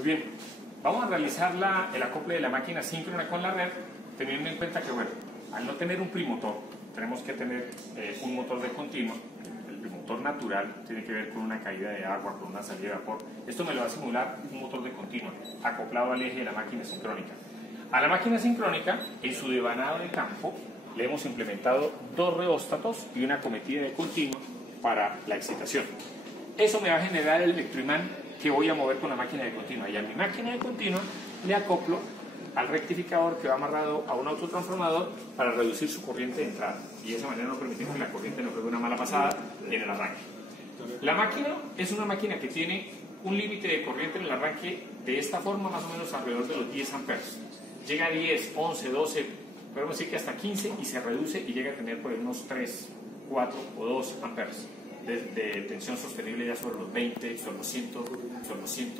Pues bien, vamos a realizar el acople de la máquina síncrona con la red, teniendo en cuenta que, bueno, al no tener un primotor, tenemos que tener un motor de continua. El primotor natural tiene que ver con una caída de agua, con una salida de vapor. Esto me lo va a simular un motor de continua, acoplado al eje de la máquina sincrónica. A la máquina sincrónica, en su devanado de campo, le hemos implementado 2 reóstatos y una cometida de continua para la excitación. Eso me va a generar el electroimán que voy a mover con la máquina de continua. Y a mi máquina de continua le acoplo al rectificador que va amarrado a un autotransformador para reducir su corriente de entrada. Y de esa manera no permitimos que la corriente nos juegue una mala pasada en el arranque. La máquina es una máquina que tiene un límite de corriente en el arranque de esta forma, más o menos alrededor de los 10 amperes. Llega a 10, 11, 12, podemos decir que hasta 15 y se reduce y llega a tener por unos 3, 4 o 2 amperes de tensión sostenible ya sobre los 20, sobre los 100, sobre los 100,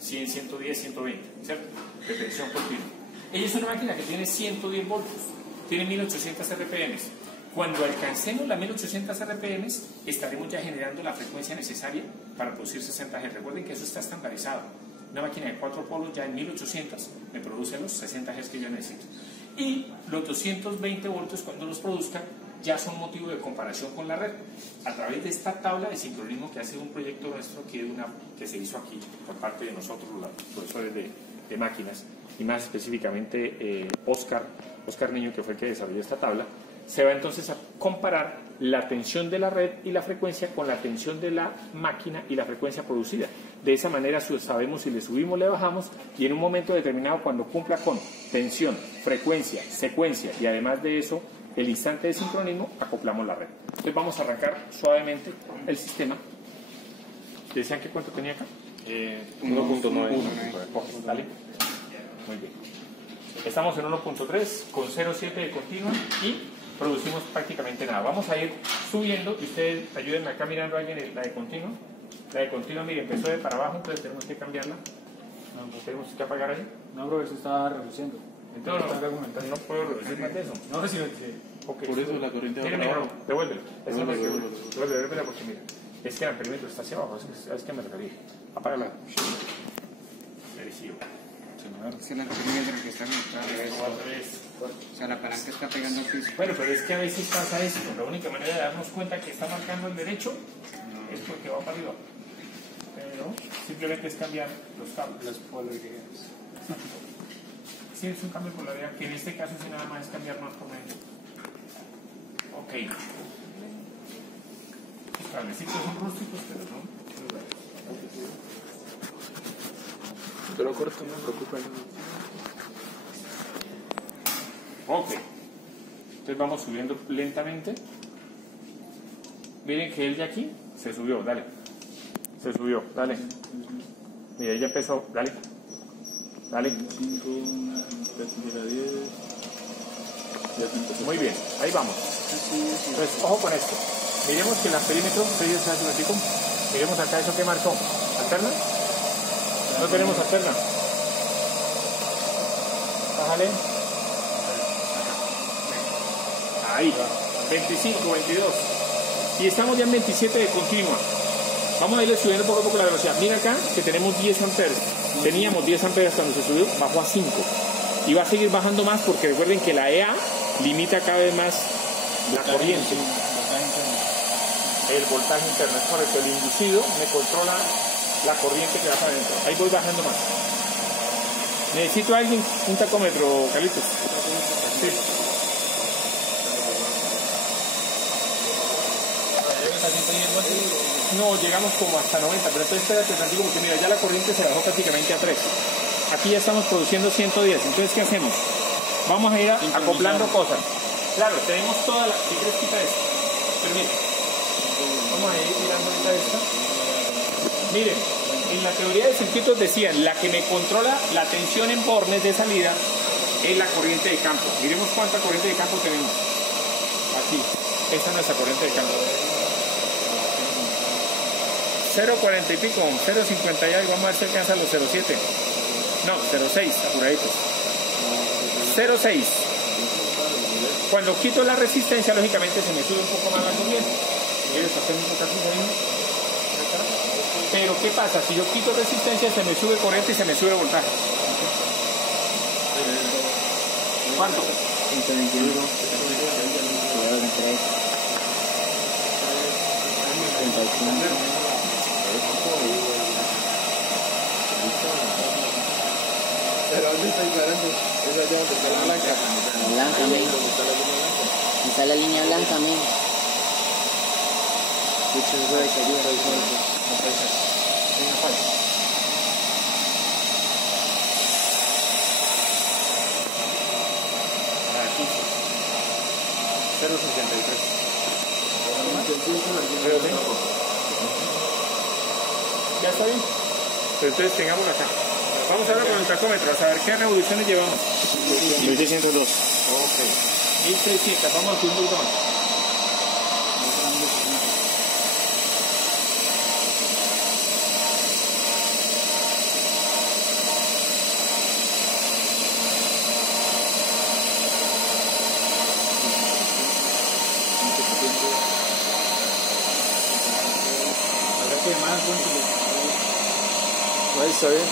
100, 110, 120, ¿cierto? De tensión continua. Ella es una máquina que tiene 110 voltios, tiene 1800 RPM. Cuando alcancemos las 1800 RPM, estaremos ya generando la frecuencia necesaria para producir 60 Hz. Recuerden que eso está estandarizado. Una máquina de 4 polos ya en 1800 me produce los 60 Hz que yo necesito. Y los 220 voltios cuando los produzca ya son motivo de comparación con la red. A través de esta tabla de sincronismo que hace un proyecto nuestro que se hizo aquí por parte de nosotros, los profesores de máquinas, y más específicamente Oscar Niño, que fue el que desarrolló esta tabla, se va entonces a comparar la tensión de la red y la frecuencia con la tensión de la máquina y la frecuencia producida. De esa manera sabemos si le subimos, le bajamos, y en un momento determinado, cuando cumpla con tensión, frecuencia, secuencia y además de eso el instante de sincronismo, acoplamos la red. Entonces vamos a arrancar suavemente el sistema. ¿Decían qué cuánto tenía acá? 1.9. Dale. Muy bien. Estamos en 1.3 con 0.7 de continua y producimos prácticamente nada. Vamos a ir subiendo y ustedes ayúdenme acá mirando a alguien la de continua. La de continua, miren, empezó de para abajo, entonces tenemos que cambiarla. ¿Tenemos que apagar ahí? No, bro, eso está reduciendo. Entonces, no puedo reducir más de eso. No recibe. Okay. Por eso la corriente va para abajo. Devuélvelo. Devuélvelo porque mira, es que el perímetro está hacia abajo, es que me refería. Apágala. Merecido. Es el perímetro que está al revés. O sea, la palanca está pegando al piso. Bueno, pero es que a veces pasa esto. La única manera de darnos cuenta que está marcando el derecho es porque va para arriba. Pero simplemente es cambiar los cables. Las polaridades. Sí, es un cambio de polaridad, que en este caso sí nada más es cambiar más por medio. Ok. Los cablecitos son rústicos, pero no. Pero corto, no me preocupa. Ok. Entonces vamos subiendo lentamente. Miren que él de aquí se subió, dale. Se subió, dale. Mira, ella empezó, dale. Dale. 5, llega 10. Muy bien, ahí vamos. Entonces, ojo con esto. Miremos que el perímetro, miremos acá eso que marcó. ¿Alterna? No tenemos alterna. Bájale. Ahí, 25, 22. Y estamos ya en 27 de continua. Vamos a irle subiendo poco a poco la velocidad. Mira acá que tenemos 10 amperes. Teníamos 10 amperes cuando se subió, bajó a 5. Y va a seguir bajando más porque recuerden que la EA limita cada vez más la corriente. El voltaje interno es correcto. El inducido me controla la corriente que va para adentro. Ahí voy bajando más. Necesito a alguien, un tacómetro, Carlitos. Sí. No, llegamos como hasta 90, pero entonces espérate, Francisco, porque mira, ya la corriente se bajó prácticamente a 3. Aquí ya estamos produciendo 110, entonces ¿qué hacemos? Vamos a ir acoplando cosas. Claro, tenemos toda la... ¿Qué crees que quita esto? Pero mira, vamos a ir mirando ahorita esta. Miren, en la teoría de circuitos decían, la que me controla la tensión en bornes de salida es la corriente de campo. Miremos cuánta corriente de campo tenemos. Aquí, esta es nuestra corriente de campo. 0.40 y pico, 0.50 y algo, vamos a ver si alcanza los 0.7. No, 0.6, apuraditos. 0.6. Cuando quito la resistencia, lógicamente se me sube un poco más la corriente. ¿Quieres hacer un poco así? Pero ¿qué pasa? Si yo quito resistencia, se me sube corriente y se me sube voltaje. ¿Cuánto? 121. Cuidado con 3. 35. Pero ¿dónde está declarando? Esa es donde está la blanca. La blanca, men. Está la línea blanca, men. Aquí. 0.63. ¿Ya está bien? Pero entonces tengámoslo acá. Vamos a ver con el tacómetro, a saber qué revoluciones llevamos. 1602. Ok. 1600, vamos a subir un poquito más. A ver qué más, Ahí está bien.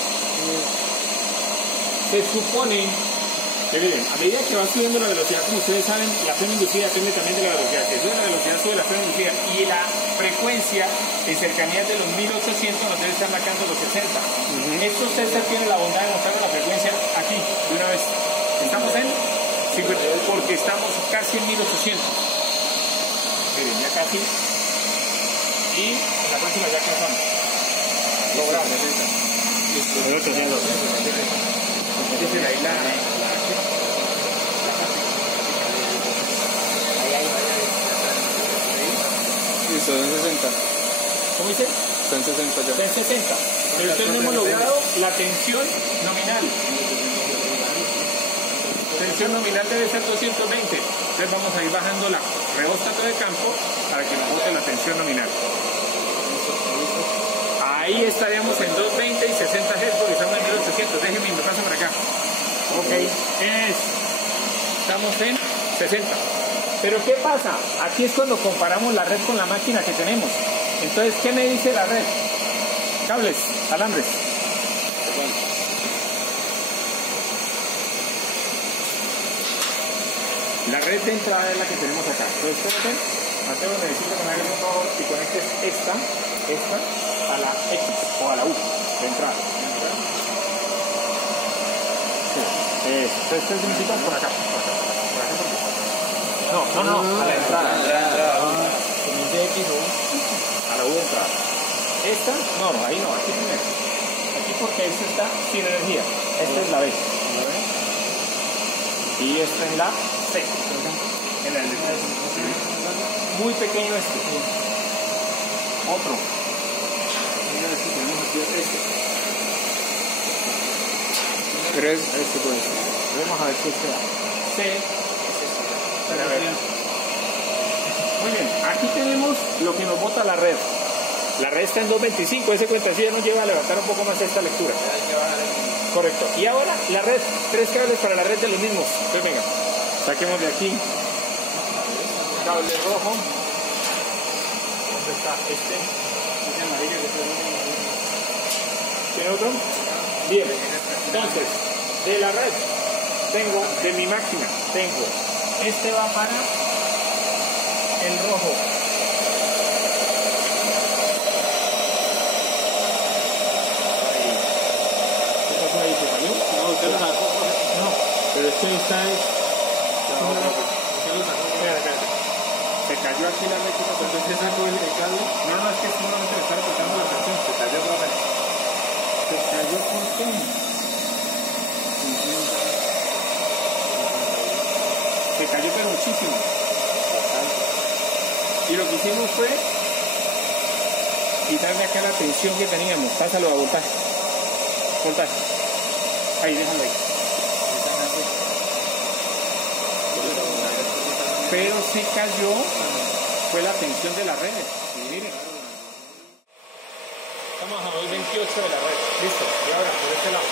se supone que miren, a medida que va subiendo la velocidad, como ustedes saben, la freno inducida depende también de la velocidad. Que sube la velocidad, sube la freno inducida. Y la frecuencia en cercanías de los 1800 nos debe estar marcando los 60. Esto César tiene la bondad de mostrar la frecuencia aquí, de una vez. Estamos en 50, porque estamos casi en 1800. Miren, ya casi. Y en la próxima ya alcanzamos. Logramos. Dice ahí la Listo, son 60. ¿Cómo dice? Son 60 ya. Está en 60. Pero entonces no hemos logrado la tensión nominal. Tensión nominal debe ser 220. Entonces vamos a ir bajando la reóstato de campo para que nos bote la tensión nominal. Ahí estaríamos en 220 y 60 Hz porque estamos en 1800. Déjenme, me paso por acá. Ok, estamos en 60. Pero ¿qué pasa? Aquí es cuando comparamos la red con la máquina que tenemos. Entonces, ¿qué me dice la red? Cables, alambres. La red de entrada es la que tenemos acá. Entonces, espérenme, Mateo, necesito que me hagas un favor y conectes esta a la X o a la U de entrada. Entonces, ¿qué significa? Por acá. No, a la entrada. Comience X o a la U de entrada. Esta, no, ahí no, aquí primero. Aquí porque esta está sin energía. Esta es la B. Y esta es la C. En la electricidad. Muy pequeño este. Otro. Mira, este tenemos aquí Tres, este puede ser. Vamos a ver qué sea. C. A ver. Muy bien, aquí tenemos lo que nos bota la red. La red está en 225, ese cuentacilla nos lleva a levantar un poco más esta lectura. Correcto. Y ahora la red, 3 cables para la red de los mismos. Entonces venga, saquemos de aquí. Cable rojo. ¿Dónde está este? Este amarillo que ¿tiene otro? Bien. Entonces, de la red tengo, de mi máquina, tengo, este va para el rojo. ¿Qué pasó ahí? ¿Se falló? No, usted lo sacó. No, pero este está es... Espérate. Se cayó aquí la eléctrica, pero entonces sacó el cable. No, es que simplemente le estaba cortando la tensión. Se cayó otra vez. Se cayó por qué. Se cayó pero muchísimo. Y lo que hicimos fue quitarle acá la tensión que teníamos. Pásalo a voltaje. Voltaje. Ahí, déjalo ahí. Pero se cayó, fue la tensión de las redes. Y miren. Estamos a 228 de la red. Listo. Y ahora, por este lado,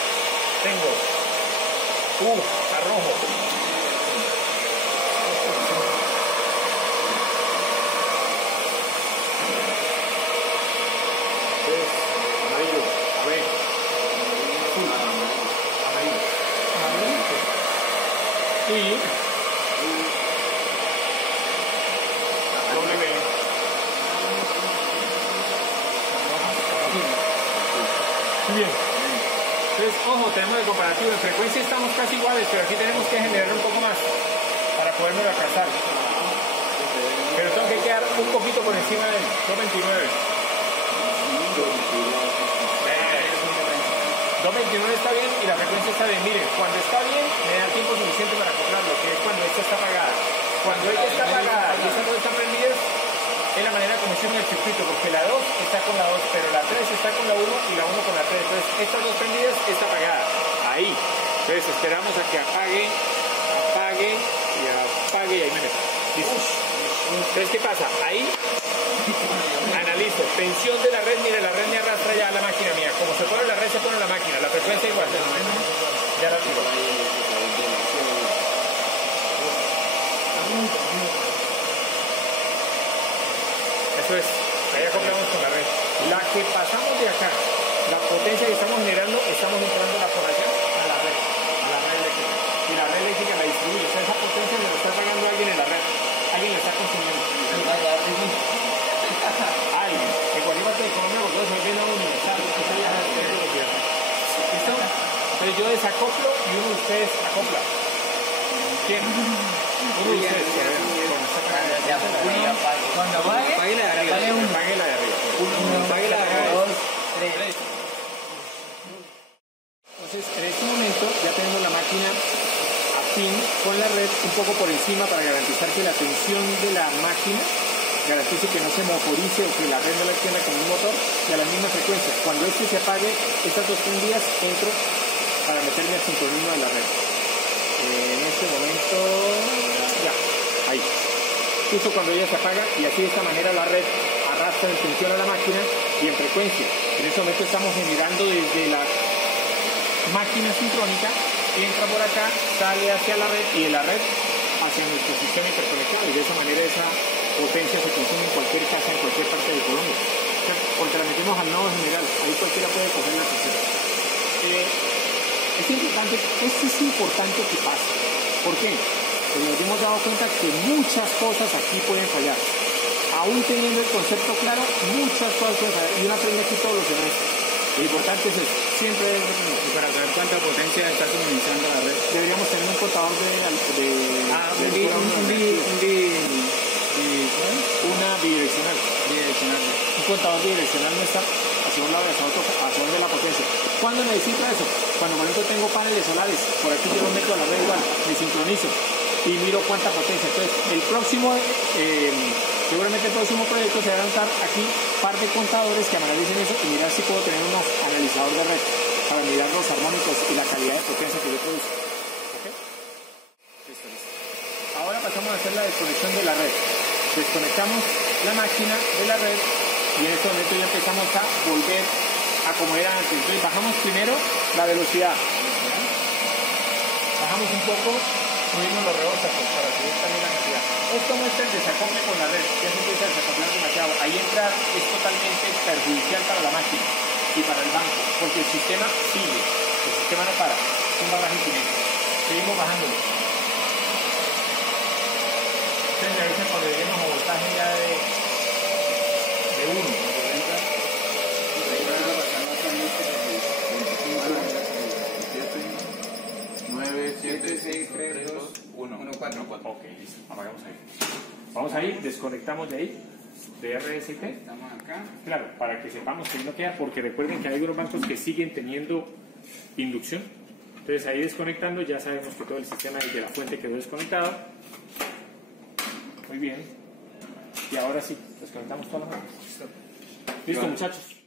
tengo a rojo. Ui. W. Muy bien. Entonces, ojo, tenemos el comparativo. En frecuencia estamos casi iguales, pero aquí tenemos que generar un poco más para podernos alcanzar. Pero tengo que quedar un poquito por encima del 229. 229 está bien y la frecuencia está bien. Miren, cuando está bien me da tiempo suficiente para acoplarlo, que es cuando esta está apagada. Cuando ella está apagada y estas dos están prendidas, es la manera como hicieron el circuito, porque la 2 está con la 2, pero la 3 está con la 1 y la 1 con la 3. Entonces, estas dos prendidas está apagada. Ahí. Entonces, esperamos a que apague y ahí me meto. ¿Listo? Entonces, ¿qué pasa? Ahí analizo. Tensión de la red, mire, la red me arrastra ya a la máquina mía. Como se pone la red, se pone la máquina. La frecuencia igual. Ya la tiro. Eso es, ahí acoplamos con la red. La que pasamos de acá, la potencia que estamos generando, estamos entrando por allá a la red eléctrica. Y la red eléctrica la distribuye. O sea, esa potencia me la está pagando alguien en la red. Alguien la está consumiendo. Alguien. En cualquier parte de Colombia, porque eso es bien universal. ¿Listo? Entonces yo desacoplo y uno de ustedes acopla. ¿Quién? Uno de ustedes. Cuando pague la de arriba. Pague la de arriba. Pague la de arriba. 2, 3. Entonces, en este momento ya tenemos la máquina afín con la red un poco por encima para garantizar que la tensión de la máquina garantice que no se motorice o que la red no la extienda con un motor y a la misma frecuencia. Cuando este se apague, estas dos prendidas entro para meterme al sincronismo de la red. En este momento, ya, ahí. Justo cuando ella se apaga y así de esta manera la red arrastra en tensión a la máquina y en frecuencia. En este momento estamos generando desde la máquina sincrónica, entra por acá, sale hacia la red y de la red hacia nuestro sistema interconectado y de esa manera esa potencia se consume en cualquier casa, en cualquier parte de Colombia. O sea, porque la metemos al nodo general, ahí cualquiera puede coger la tercera. Esto es importante que pase. ¿Por qué? Porque nos hemos dado cuenta que muchas cosas aquí pueden fallar. Aún teniendo el concepto claro, muchas cosas pueden fallar. Y uno aprende aquí todos los semestres. Lo importante es eso, siempre debe ser. Y para saber cuánta potencia está suministrando la red. Deberíamos tener un contador una bidireccional. Un contador bidireccional no está hacia un lado y hacia otro, hacia donde la potencia. ¿Cuándo necesito eso? Cuando por ejemplo tengo paneles solares, por aquí yo lo meto a la red igual, me sincronizo y miro cuánta potencia. Entonces, seguramente el próximo proyecto se va a lanzar aquí par de contadores que analicen eso y mirar si puedo tener un analizador de red para mirar los armónicos y la calidad de potencia que yo produzco. ¿Okay? Listo. Ahora pasamos a hacer la desconexión de la red. Desconectamos la máquina de la red y en este momento ya empezamos a volver a como era antes. Entonces bajamos primero la velocidad. Bajamos un poco, subimos los reóstatos para subir también la cantidad. Esto muestra el desacople con la red, ya se empieza a desacoplar demasiado. Ahí entra, es totalmente perjudicial para la máquina y para el banco, porque el sistema sigue, el sistema no para, es un barraje infinito. Seguimos bajándolo. Ustedes me avisan cuando lleguemos a voltaje ya de 1. 9, 7, 6, 3, 2, 1. 1, 4. Ok, listo, apagamos ahí. Vamos ahí, desconectamos de ahí, de RST. Estamos acá. Claro, para que sepamos que no queda, porque recuerden que hay algunos bancos que siguen teniendo inducción. Entonces ahí desconectando ya sabemos que todo el sistema desde la fuente quedó desconectado. Muy bien. Y ahora sí, desconectamos todas las máquinas. Listo, muchachos.